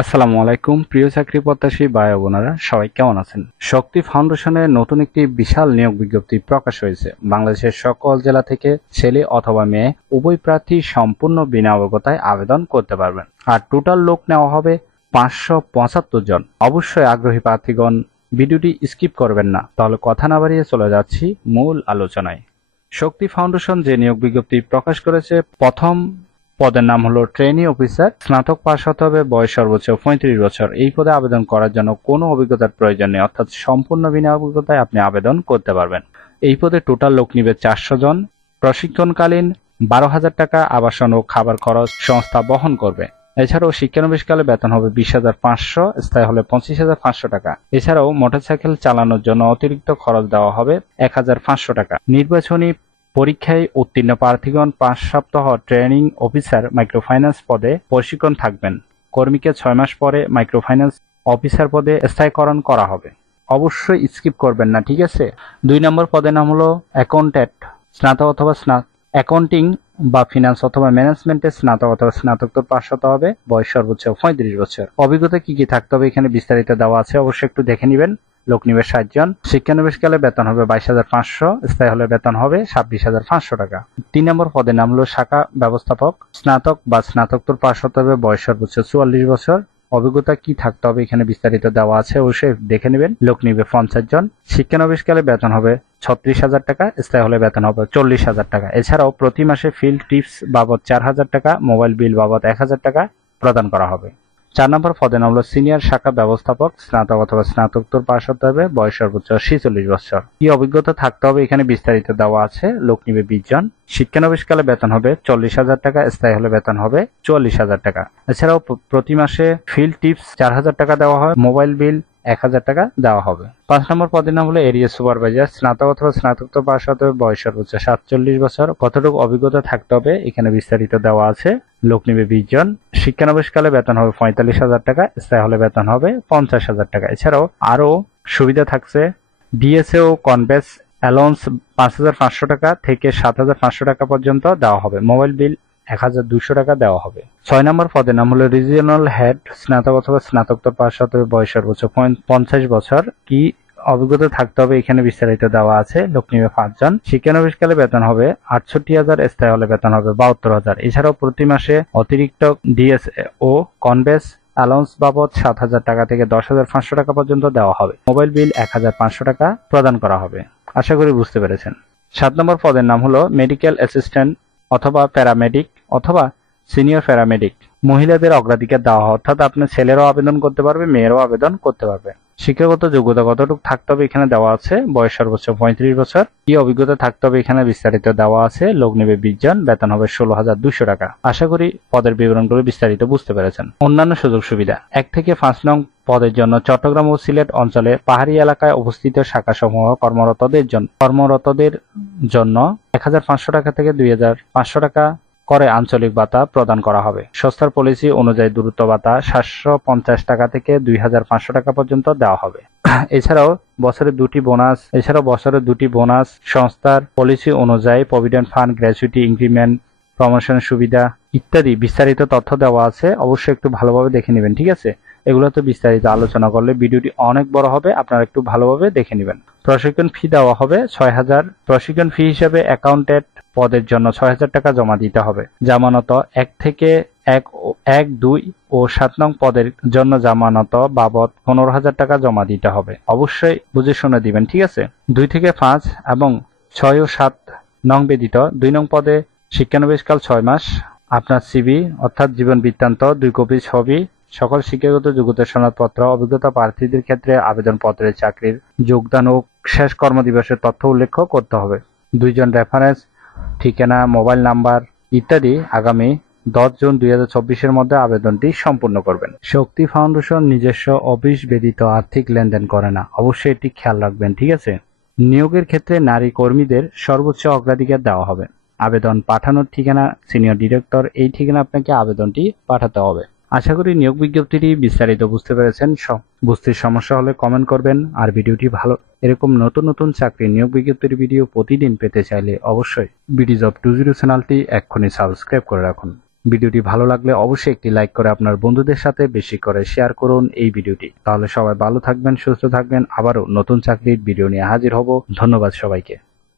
আসসালামু আলাইকুম প্রিয় চাকরি প্রত্যাশী ভাই ও বোনেরা, সবাই কেমন আছেন? শক্তি ফাউন্ডেশনের নতুন একটি বিশাল নিয়োগ বিজ্ঞপ্তি প্রকাশ হয়েছে। বাংলাদেশের সকল জেলা থেকে ছেলে অথবা মেয়ে উভয় প্রার্থী সম্পূর্ণ বিনা অবগতায় আবেদন করতে পারবেন। আর টোটাল লোক নেওয়া হবে 575 জন। অবশ্যই আগ্রহী প্রার্থীগণ ভিডিওটি স্কিপ করবেন না। তাহলে কথা না বাড়িয়ে চলে যাচ্ছি মূল আলোচনায়। শক্তি ফাউন্ডেশন যে নিয়োগ বিজ্ঞপ্তি প্রকাশ করেছে, প্রথম পদের নাম হলো ট্রেনি অফিসার। স্নাতক পাশ হতে হবে, বয়স সর্বোচ্চ 35 বছর। এই পদে আবেদন করার জন্য কোনো অভিজ্ঞতার প্রয়োজন নেই, অর্থাৎ সম্পূর্ণ বিনা অভিজ্ঞতায় আপনি আবেদন করতে পারবেন। এই পদে টোটাল লোক নিবে 400 জন। প্রশিক্ষণকালীন 12,000 টাকা আবাসন ও খাবার খরচ সংস্থা বহন করবে। এছাড়াও শিক্ষানবিশকালে বেতন হবে 20,500, স্থায়ী হলে 25,500 টাকা। এছাড়াও মোটরসাইকেল চালানোর জন্য অতিরিক্ত খরচ দেওয়া হবে 1,500 টাকা। নির্বাচনী পরীক্ষায় উত্তীর্ণ প্রার্থীগণ 5 সপ্তাহ ট্রেনিং অফিসার মাইক্রোফাইন্যান্স পদে প্রশিক্ষণ থাকবেন। কর্মীকে 6 মাস পরে মাইক্রোফাইন্যান্স অফিসার পদে স্থায়ীকরণ করা হবে। অবশ্যই স্কিপ করবেন না, ঠিক আছে? 2 নম্বর পদের নাম হলো অ্যাকাউন্ট্যান্ট। স্নাতক অথবা অ্যাকাউন্টিং বা ফিনান্স অথবা ম্যানেজমেন্টে স্নাতক অথবা স্নাতকোত্তর পাশ হতে হবে, বয়স সর্বোচ্চ 35 বছর। অভিজ্ঞতা কি কি থাকতে হবে এখানে বিস্তারিত দেওয়া আছে, অবশ্যই একটু দেখে নেবেন। লোক নিবে 60 জন। শিক্ষানবিশকালে বেতন হবে 22,500, স্থায়ী হলে বেতন হবে 26,500 টাকা। 3 নম্বর পদের নাম হলো শাখা ব্যবস্থাপক। স্নাতক বা স্নাতকোত্তর পাশ হতে হবে, বয়স সর্বোচ্চ 44 বছর। অভিজ্ঞতা কি থাকতে হবে এখানে বিস্তারিত দেওয়া আছে, অবশ্যই দেখে নেবেন। লোক নিবে 50 জন। শিক্ষানবিশকালে বেতন হবে 36,000 টাকা, স্থায়ী হলে বেতন হবে 40,000 টাকা। এছাড়াও প্রতি মাসে ফিল্ড টিপস বাবদ 4,000 টাকা, মোবাইল বিল বাবদ 1,000 টাকা প্রদান করা হবে। 4 নম্বর পদের নাম হলো সিনিয়র শাখা ব্যবস্থাপক। স্নাতক অথবা স্নাতকোত্তর পাশ হতে হবে, বয়স সর্বোচ্চ 46 বছর। কি অভিজ্ঞতা থাকতে হবে এখানে বিস্তারিত দেওয়া আছে। লোক নিবে 20 জন। শিক্ষানবিশকালে বেতন হবে 40,000 টাকা, স্থায়ী হলে বেতন হবে 44,000 টাকা। এছাড়াও প্রতি মাসে ফিল্ড টিপস 4,000 টাকা দেওয়া হয়, মোবাইল বিল 1,000 টাকা দেওয়া হবে। 5 নম্বর পদের নাম হলো এরিয়া সুপারভাইজার। স্নাতক অথবা স্নাতকোত্তর পাশ হতে হবে, বয়স সর্বোচ্চ 47 বছর। কতটুকু অভিজ্ঞতা থাকতে হবে এখানে বিস্তারিত দেওয়া আছে। লোক নিবে 20 জন। শিক্ষানবিশকালে বেতন হবে 45,000 টাকা, স্থায়ী হলে বেতন হবে 50,000 টাকা। এছাড়াও আরো সুবিধা থাকছে। ডিএসএ ও কনভেস অ্যালাউন্স 5,500 টাকা থেকে 7,500 টাকা পর্যন্ত দেওয়া হবে। মোবাইল বিল 1,200 টাকা দেওয়া হবে। 6 নম্বর পদের নাম হলো রিজিওনাল হেড। স্নাতক অথবা স্নাতকোত্তর পাশ হতে হবে, বয়স সর্বোচ্চ 50 বছর। কি অভিজ্ঞতা থাকতে হবে এখানে বিস্তারিত দেওয়া আছে। লোক নিবে 5 জন। শিক্ষানবিশকালে বেতন হবে 68,000, স্থায়ী হলে বেতন হবে 72,000। এছাড়াও প্রতি মাসে অতিরিক্ত ডিএসএ ও কনভেস অ্যালাউন্স বাবদ 7,000 টাকা থেকে 10,500 টাকা পর্যন্ত দেওয়া হবে। মোবাইল বিল 1,500 টাকা প্রদান করা হবে। আশা করি বুঝতে পেরেছেন। 7 নম্বর পদের নাম হলো মেডিকেল অ্যাসিস্ট্যান্ট অথবা প্যারামেডিক অথবা সিনিয়র প্যারামেডিক। মহিলাদের অগ্রাধিকার দেওয়া হয়, অর্থাৎ আপনার ছেলেরাও আবেদন করতে পারবে, মেয়েরাও আবেদন করতে পারবে। শিক্ষাগত যোগ্যতা কতটুকু থাকতে হবে এখানে দেওয়া আছে। বয়স সর্বোচ্চ 35 বছর। কি অভিজ্ঞতা থাকতে হবে এখানে বিস্তারিত দেওয়া আছে। লোক নেবে 20 জন। বেতন হবে 16,200 টাকা। আশা করি পদের বিবরণগুলো বিস্তারিত বুঝতে পেরেছেন। অন্যান্য সুযোগ সুবিধা। 1 থেকে 5 নং পদের জন্য চট্টগ্রাম ও সিলেট অঞ্চলে পাহাড়ি এলাকায় অবস্থিত শাখাসমূহ কর্মরতদের জন্য 1,500 টাকা থেকে 2,500 টাকা করে আঞ্চলিক ভাতা প্রদান করা হবে। সংস্থার পলিসি অনুযায়ী দূরত্ব ভাতা 750 টাকা থেকে 2,500 টাকা পর্যন্ত দেওয়া হবে। এছাড়াও বছরে দুটি বোনাস, সংস্থার পলিসি অনুযায়ী provident fund, gratuity, increment, promotion সুবিধা ইত্যাদি বিস্তারিত তথ্য দেওয়া আছে। অবশ্যই একটু ভালোভাবে দেখে নেবেন, ঠিক আছে? এগুলো তো বিস্তারিত আলোচনা করলে ভিডিওটি অনেক বড় হবে, আপনারা একটু ভালোভাবে দেখে নেবেন। প্রশিক্ষণ ফি দেওয়া হবে 6,000। প্রশিক্ষণ ফি হিসেবে অ্যাকাউন্টেন্ট পদের জন্য 6,000 টাকা জমা দিতে হবে। জামানত 1, 2 ও 7 নং পদের জন্য জামানত বাবদ 15,000 টাকা জমা দিতে হবে। অবশ্যই বুঝে শুনে দিবেন, ঠিক আছে? 2 থেকে 5 এবং 6 ও 7 নং ব্যতীত 2 নং পদে শিক্ষানবিশকাল 6 মাস। আপনার সিভি অর্থাৎ জীবন বৃত্তান্ত 2 কপি ছবি, সকল শিক্ষাগত যোগ্যতা সনদপত্র, অভিজ্ঞতা প্রার্থীদের ক্ষেত্রে আবেদনপত্রে চাকরির যোগদান ও শেষ কর্মদিবসের তথ্য উল্লেখ করতে হবে। 2 জন রেফারেন্স, ঠিকানা, মোবাইল নাম্বার ইত্যাদি আগামী 10 জুন 2024-এর মধ্যে আবেদনটি সম্পূর্ণ করবেন। শক্তি ফাউন্ডেশন নিজস্ব অফিস ব্যতীত আর্থিক লেনদেন করে না, অবশ্যই এটি খেয়াল রাখবেন, ঠিক আছে? নিয়োগের ক্ষেত্রে নারী কর্মীদের সর্বোচ্চ অগ্রাধিকার দেওয়া হবে। আবেদন পাঠানোর ঠিকানা সিনিয়র ডিরেক্টর, এই ঠিকানা আপনাকে আবেদনটি পাঠাতে হবে। আশা করি নিয়োগ বিজ্ঞপ্তিটি বিস্তারিত বুঝতে পেরেছেন। বুঝতে সমস্যা হলে কমেন্ট করবেন। আর ভিডিওটি ভালো, এরকম নতুন নতুন চাকরির নিয়োগ বিজ্ঞপ্তির ভিডিও প্রতিদিন পেতে চাইলে অবশ্যই বিডি জব 20 চ্যানেলটি এক্ষুনি সাবস্ক্রাইব করে রাখুন। ভিডিওটি ভালো লাগলে অবশ্যই একটি লাইক করে আপনার বন্ধুদের সাথে বেশি করে শেয়ার করুন এই ভিডিওটি। তাহলে সবাই ভালো থাকবেন, সুস্থ থাকবেন। আবারও নতুন চাকরির ভিডিও নিয়ে হাজির হব। ধন্যবাদ সবাইকে।